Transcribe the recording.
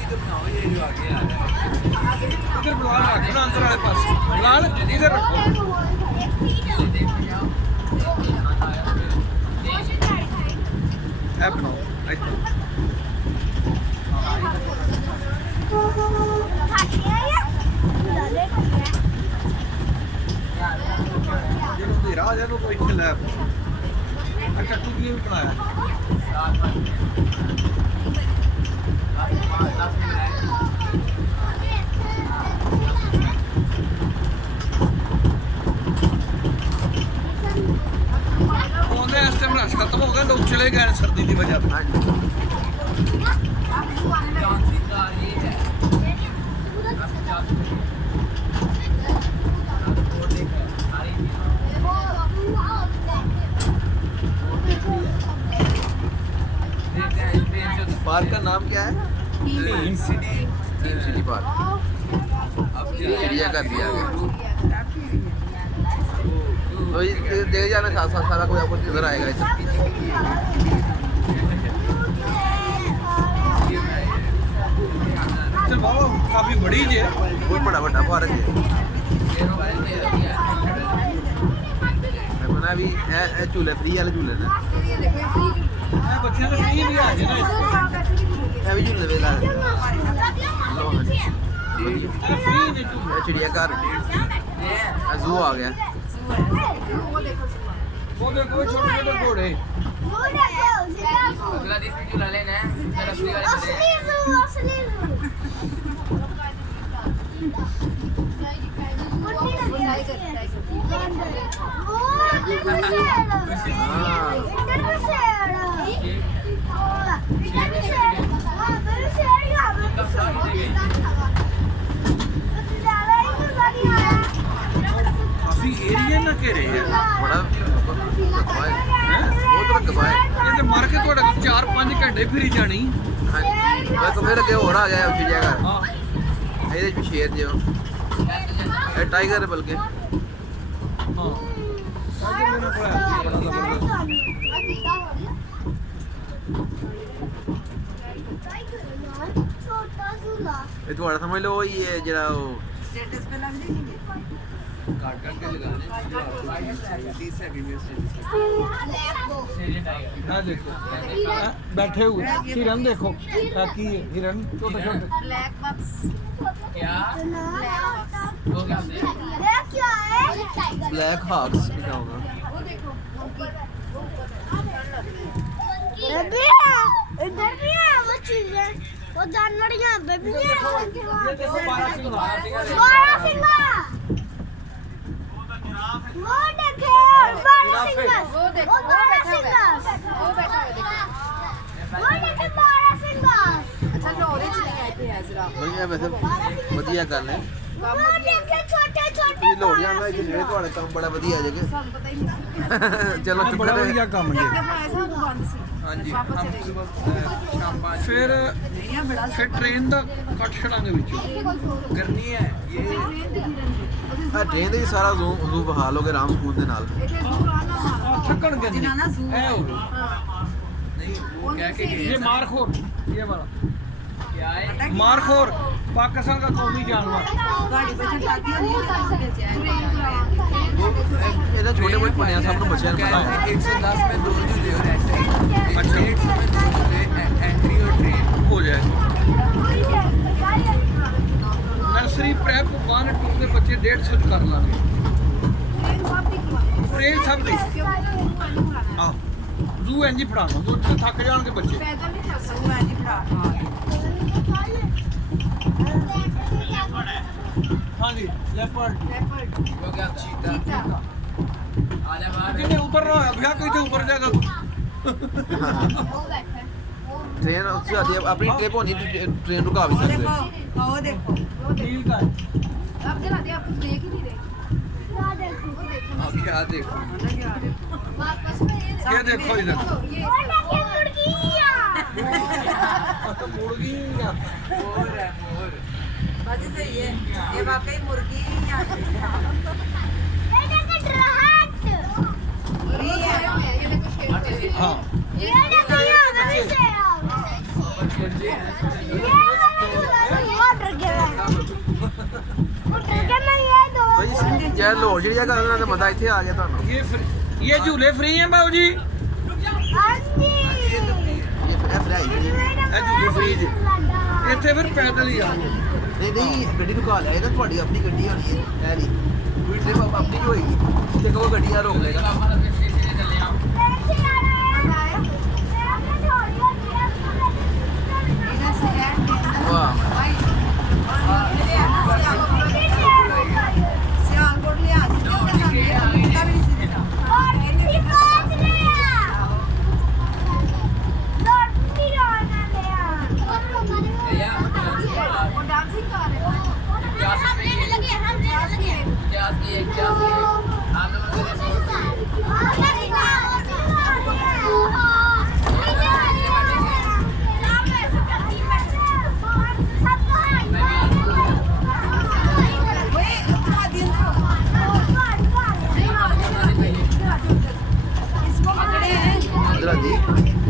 इधर बुला रखना अंदर वाले पास बुलाल इधर रखो ऐ बनाओ इधर ये राज है तो कोई खिला अच्छा तू भी बनाया इस टाइम रश खत्म हो गया लोग चले गए सर्दी की वजह पार्क का नाम क्या है? City park. चिड़िया कर दिया गया तो देख जाना साथ साथ सारा कोई आपको नजर आएगा इधर। काफी बड़ी है बहुत बड़ा बड़ा पार्क है बना भी झूले फ्री वाले झूले ने बच्चे तो फ्री भी आ जाए ना भी झूले वेला चिड़िया घर जू आ गया वो देखो छोटे छोटे घोड़े अगला दिन भी झूला लेना है असली वाले काफी एरिया ना घेरे है बड़ा बहुत रकबा है ये तो मार के थोड़ा 4-5 घंटे फिरी जानी हाँ जी तो फिर अगे और आ गया चिड़िया घर हाँ ਇਹਦੇ ਵਿੱਚ ਸ਼ੇਰ ਜਿਹਾ ਇਹ ਟਾਈਗਰ ਹੈ ਬਲਕਿ हाँ आगे मैंने पढ़ा बड़ा जबरदस्त ਇਹ ਤੁਹਾਡਾ ਸਮਝ ਲਓ ਇਹ ਜਿਹੜਾ ਉਹ स्टेटस पे लग जाएंगे काट काट के लगाने हाँ देखो हाँ, बैठे हुए हिरन देखो की हिरन छोटे छोटे ब्लैक बक्स क्या ब्लैक वो क्या होते हैं ब्लैक हॉक्स क्या होगा वो देखो इधर भी है वो चीजें वो जानवर यहाँ पे भी है ये देखो 12 सिंघाड़ा बारह सिंगा वो देखे बारह सिंगा वो देखो वो बारह बैठा हुआ सिंगा है वो बैठा हुआ है देखो वो देखे बारह सिंगा अच्छा नौरे चले गए थे हजरा ਵਧੀਆ ਵੈਸੇ ਵਧੀਆ ਗੱਲ ਹੈ वो देखे छोटे छोटे ਇਹ ਲੋੜ ਜਾਂਦਾ ਕਿ ਜਿਹੜੇ ਤੁਹਾਡੇ ਕੰਮ ਬੜਾ ਵਧੀਆ ਹੈ ਜਗੇ ਸਾਨੂੰ ਪਤਾ ਹੀ ਨਹੀਂ ਚਲੋ बड़ा ਸ਼ੁਕਰ बढ़िया ਹੈ काम एक है दफा ऐसा बंद सी हाँ जी वापस हम चले सुबह शाम 5 फिर नहीं है बड़ा फिर ट्रेन ਦਾ ਕੱਟ ਛੜਾਂਗੇ ਵਿੱਚੋਂ करनी है ये ਆ ਟ੍ਰੇਨ ਦੇ ਵੀ ਸਾਰਾ ਜ਼ੂ ਬਹਾਲ ਹੋ ਗਿਆ ਰਾਮ ਸਕੂਲ ਦੇ ਨਾਲ ਥੱਕਣਗੇ ਨਹੀਂ ਜਨਾਨਾ ਜ਼ੂ ਇਹ ਹੋ ਗਿਆ नहीं वो क्या के ये मारखोर ये वाला क्या है मारखोर पाकिस्तान का कौमी जानवर गाड़ी पे चढ़ाती है ਇਹਦਾ ਛੋਟੇ ਮੋਟੇ ਭਾਈਆਂ ਸਭ ਨੂੰ ਬੱਚਿਆਂ ਨੂੰ ਪਤਾ कहते ਹੈ हैं 110 में 2 झूले और एंट्री अच्छा। 150 में 2 झूले एंट्री और ट्रेन हो जाए नर्सरी प्रेप 1 2 ਦੇ ਬੱਚੇ 150 ਚ ਕਰ ਲਾਂਗੇ ਟ੍ਰੇਨ ਸਭ ਦੀ ਆ ਜ਼ੂ ਇੰਜੀ ਪੜਾਉਣਾ ਦੋ ਥੱਕ ਜਾਣਗੇ ਬੱਚੇ पैदल नहीं चल सकता है जी पढ़ा ਹਾਂਜੀ ਲੈਪਰਡ लेपर्ड वो क्या चीता चीता आजा बाहर ਕਿਤੇ ਉਤਰਨਾ ਹੋਇਆ ਭਿਆ ਕਿਤੇ ਉਤਰ ਜਾਏਗਾ ਟ੍ਰੇਨ ਉੱਥੇ ਆਦੀ ਆਪਣੀ ਟ੍ਰਿਪ ਹੋਣੀ ਟ੍ਰੇਨ ਰੁਕਾ ਵੀ वो ਸਕਦੇ देखो वो देखो ਠੀਕ ਹੈ अब जरा दे आप कुछ देख ही नहीं रहे अब क्या देखो लगे आ रहे वापस में ये देखो इधर ये वो देखे मुर्गियाँ तो मुर्गी मोर है मोर बाजी सही है ये वाकई मुर्गी या ये देखे ड्राहट मुर्गी है ये देखो शेर हाँ ये देखे यहाँ पे से बच्चे हैं ये ਚਾਹੇ ਲਾਹੌਰ ਜਿਹੜੀ ਜਗ੍ਹਾ ਉਹਨਾਂ ਦਾ ਮਜ਼ਾ ਇੱਥੇ ਆ ਗਿਆ ਤੁਹਾਨੂੰ ये झूले फ्री हैं बाबू जी ਹਾਂਜੀ ਇਹ ਫਰਾਈ ਇਹ ਝੂਲੇ ਫ੍ਰੀ ਜੀ ਇੱਥੇ ਫਿਰ ਪੈਦਲ ਹੀ ਆ ਨਹੀਂ ਗੱਡੀ ਨੂੰ ਕਾਲ ਹੈ ਨਾ ਤੁਹਾਡੀ ਆਪਣੀ ਗੱਡੀ ਹੋਣੀ ਹੈ ਇਹ ਨਹੀਂ ਕੋਈ ਟ੍ਰਿਪ ਆਪਣੀ ਹੋਏਗੀ ਤੇ ਕਹੋ ਗੱਡੀ ਆ ਰੋਕ ਲੇਗਾ ਵਾਹ ਸਿਆਲਕੋਟ ਲਿਆ ਦਿੱਤੀ ਉਹਨੇ ਸਾਨੂੰ ਕੁੱਤਾ ਵੀ ਨਹੀਂ ਸੀ ਦੇਣਾ ਉਹ ਡਾਂਸਿੰਗ ਕਰ ਰਿਹਾ क्या ਓਏ ਉਤਰਾ ਦਿਨ इसको पकड़े हैं ਅੰਦਰ ਆ ਜੀ